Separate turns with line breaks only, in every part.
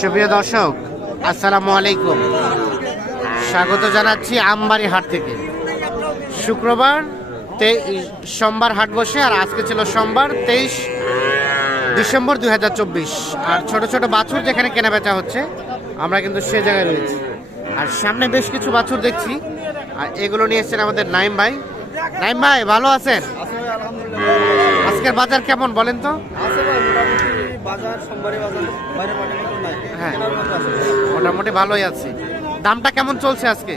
সুপ্রিয় দর্শক, আসসালামু আলাইকুম। স্বাগত জানাচ্ছি আমবাড়ি হাট থেকে। শুক্রবার সোমবার হাট বসে, আর আজকে ছিল সোমবার তেইশ ডিসেম্বর দু হাজার চব্বিশ। আর ছোট ছোট বাছুর যেখানে কেনা বেচা হচ্ছে, আমরা কিন্তু সে জায়গায় রয়েছি। আর সামনে বেশ কিছু বাছুর দেখছি, আর এগুলো নিয়ে এসেছেন আমাদের নাইম ভাই। নাইম ভাই, ভালো আছেন? আজকের বাজার কেমন বলেন তো?
বাজার সোমবারে বাজার বাইরে পাঠানোর মতো নাই।
হ্যাঁ।
কেনার মতো আছে।
মোটামুটি ভালোই আছে। দামটা কেমন চলছে আজকে?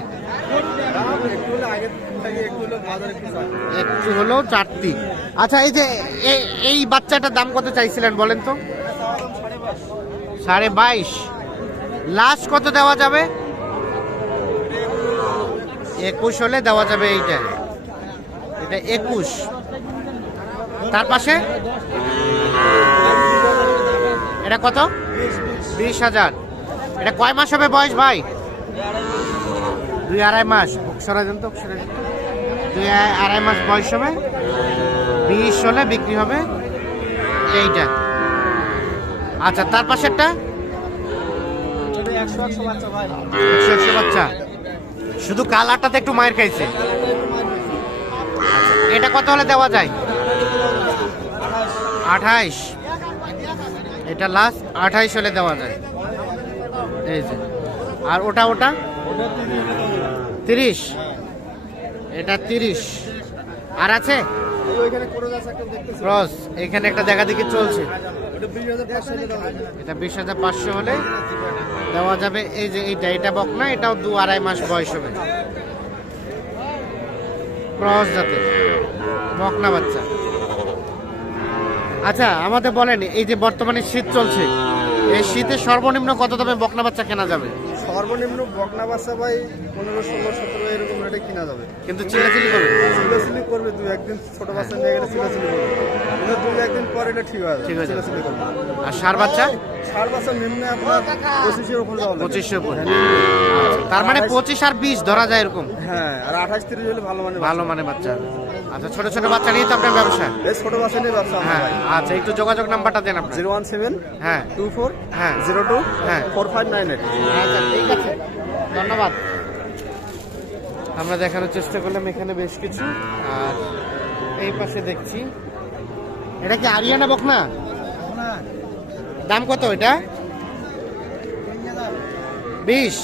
দাম একটু হলে আগের থেকে একটু হলে বাজার একটু চাই।
একটু হলেও চারটি। আচ্ছা এই যে এই বাচ্চাটার দাম কত চাইছিলেন বলেন তো? সাড়ে বাইশ। লাস্ট কত দেওয়া যাবে? একুশ হলে দেওয়া যাবে এইটা। এটা একুশ। তার পাশে? এটা কত? বিশ হাজার। এটা কয় মাস হবে বয়স ভাই? দুই আড়াই মাস। সরা দেন তো দুই আড়াই মাস বয়স হবে। বিশ হলে বিক্রি হবে এইটা। আচ্ছা তার পাশেরটা?
একশো একশো বাচ্চা।
শুধু কালারটাতে একটু মায়ের খাইছে। আচ্ছা, এটা কত হলে দেওয়া যায়? আঠাইশ এটা লাস্ট আঠাইশ হলে দেওয়া যায়। এই যে। আর ওটা ওটা? তিরিশ। এটা তিরিশ। আর আছে? ক্রস এখানে একটা দেখা দেখি চলছে। এটা বিশ হাজার পাঁচশো হলে দেওয়া যাবে। এই যে এইটা, এটা বকনা এটাও দু আড়াই মাস বয়স হবে। ক্রস যাতে বকনা বাচ্চা। আচ্ছা আমাদের বলেন এই যে বর্তমানে শীত চলছে এই শীতে সর্বনিম্ন কত দামে বকনা বাচ্চা কেনা যাবে?
সর্বনিম্ন বকনা বাচ্চা ভাই পনেরো ষোলো সতেরো এরকম রেটে কিনা যাবে।
কিন্তু চিলাচিলি করবে?
সিলাসিলি করবে দুই একদিন ছোট বাচ্চা নিয়ে গেলে সিলাসিলি করবে। কিন্তু দুই একদিন পর এটা ঠিক হয়ে
ঠিক যাবে।
সিলাসিলি করবে।
আর সার বাচ্চা?
ষাট বাচ্চা নিম্নে আপনার পঁচিশের উপর যাওয়া।
পঁচিশশো তার মানে পঁচিশ আর বিশ ধরা যায় এরকম?
হ্যাঁ আর আঠাশ তিরিশ হলে ভালো মানে
ভালো মানে বাচ্চা। আচ্ছা ছোট ছোট বাচ্চা নিয়ে তো আপনার ব্যবসা?
এই ছোট বাচ্চা নিয়ে ব্যবসা
হ্যাঁ আচ্ছা একটু যোগাযোগ নাম্বারটা দেন আপনার।
জিরো ওয়ান সেভেন
হ্যাঁ।
টু ফোর
হ্যাঁ।
জিরো টু
হ্যাঁ।
Four five nine eight.
আচ্ছা ঠিক আছে। ধন্যবাদ। আমরা দেখানোর চেষ্টা করলাম এখানে বেশ কিছু। আর এই পাশে দেখছি। এটা কি আরিয়ানা বকনা? দাম কত এটা? বিশ।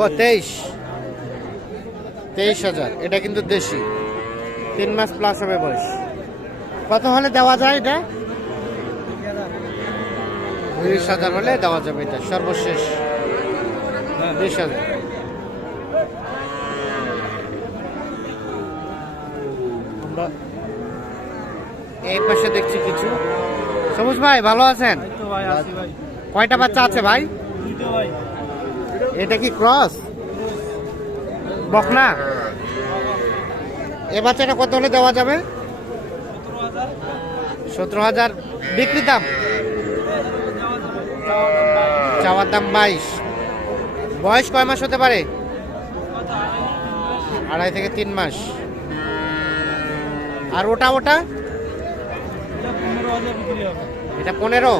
ও তেইশ। তেইশ হাজার। এটা কিন্তু দেশি। তিন মাস প্লাস হবে বয়স। কত হলে দেওয়া যায় এটা? বিশ হাজার হলে দেওয়া যাবে এটা সর্বশেষ। বিশ হাজার। আমরা এই পাশে দেখছি কিছু। সবুজ ভাই ভালো আছেন? কয়টা বাচ্চা আছে ভাই? এটা কি ক্রস বকনা? এ বাচ্চাটা কত হলে দেওয়া যাবে? সতেরো হাজার। বিক্রি দাম? চাওয়ার দাম বাইশ। বয়স কয় মাস হতে পারে? আড়াই থেকে তিন মাস। আর ওটা ওটা? এটা পনেরো।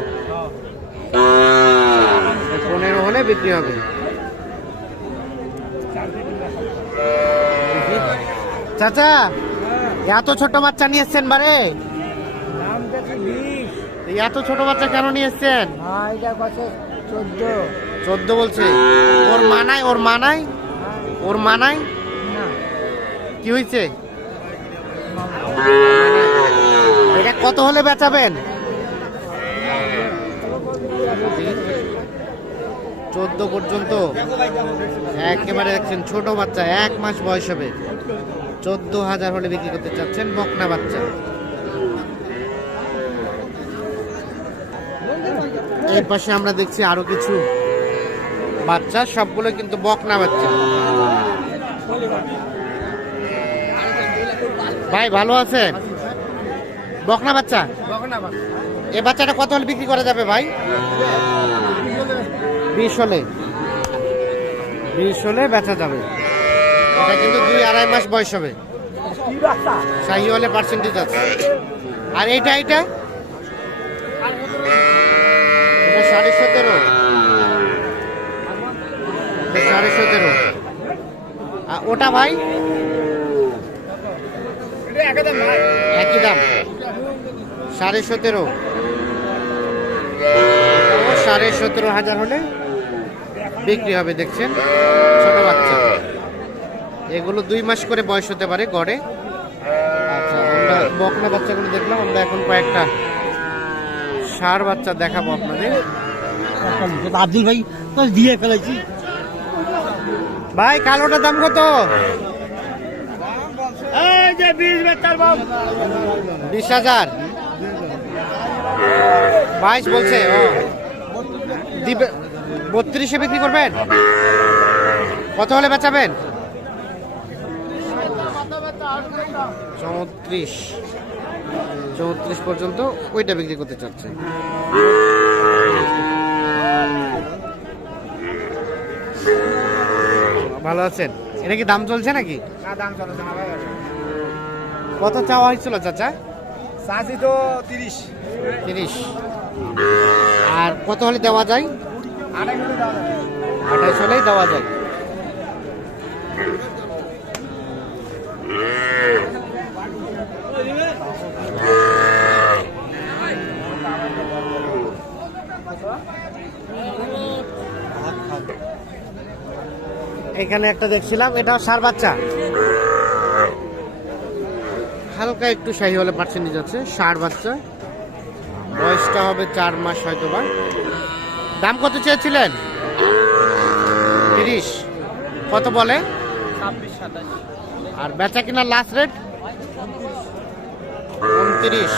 পনেরো হলে বিক্রি হবে। চাচা, এত ছোট বাচ্চা নিয়ে এসছেন বারে? এত ছোট বাচ্চা কেন নিয়ে এসছেন?
চোদ্দ
চোদ্দ বলছে। ওর মানায় ওর মানায় ওর মানায় কি হয়েছে? এটা কত হলে বেচাবেন? চোদ্দ পর্যন্ত। একেবারে দেখছেন ছোট বাচ্চা, এক মাস বয়স হবে। চোদ্দ হাজার হলে বিক্রি করতে চাচ্ছেন বকনা বাচ্চা। এর পাশে আমরা দেখছি আরও কিছু বাচ্চা সবগুলো কিন্তু বকনা বাচ্চা। ভাই ভালো আছে বকনা বাচ্চা। এ বাচ্চাটা কত হলে বিক্রি করা যাবে ভাই? বিশ হলে। বিশ হলে বেচা যাবে। এটা কিন্তু দুই আড়াই মাস বয়স হবে। শাহি হলে পার্সেন্টেজ আছে। আর এইটা এটা সাড়ে সতেরো। সাড়ে সতেরো। ওটা ভাই? একই দাম। সাড়ে সতেরো। সাড়ে সতেরো হাজার হলে বিক্রি হবে, দেখছেন? ছোট বাচ্চা। এগুলো দুই মাস করে বয়স হতে পারে গড়ে। আচ্ছা আমরা বকনা বাচ্চাগুলো দেখলাম আমরা এখন কয়েকটা ষাঁড় বাচ্চা দেখাবো আপনাদের।
আব্দুল ভাই তো দিয়ে ফেলেছি।
ভাই কালোটার দাম কত?
বিশ
হাজার। বাইশ বলছে ও। বত্রিশে বিক্রি করবেন? কত হলে বেচাবেন? চৌত্রিশ চৌত্রিশ পর্যন্ত ওইটা বিক্রি করতে চাচ্ছে। ভালো আছেন? এটা কি দাম চলছে নাকি?
না দাম চলেছে না ভাই।
কত চাওয়া হয়েছিল চাচা?
চাষি তো তিরিশ।
তিরিশ। আর কত হলে দেওয়া যায়?
আড়াই
হলেই দেওয়া যায়। এখানে একটা দেখছিলাম এটাও সার বাচ্চা। হালকা একটু শাহি হলে পার্সেন্টেজ আছে ষাট বাচ্চা। বয়সটা হবে চার মাস হয়তো বা দাম কত চেয়েছিলেন? তিরিশ। কত বলে? আর বেচা কিনা লাস্ট রেট উনত্রিশ।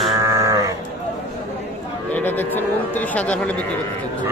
এটা দেখছেন উনত্রিশ হাজার হলে বিক্রি করতে চাচ্ছি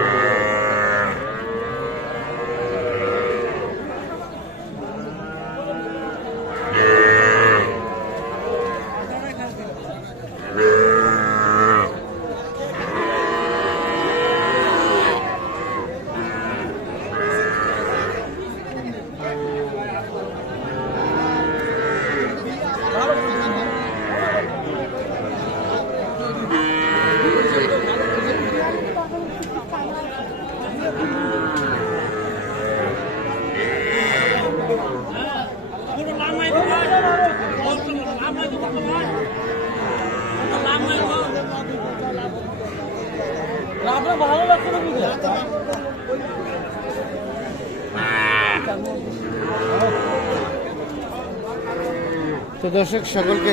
তো দর্শক সকলকে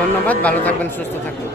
ধন্যবাদ। ভালো থাকবেন সুস্থ থাকবেন।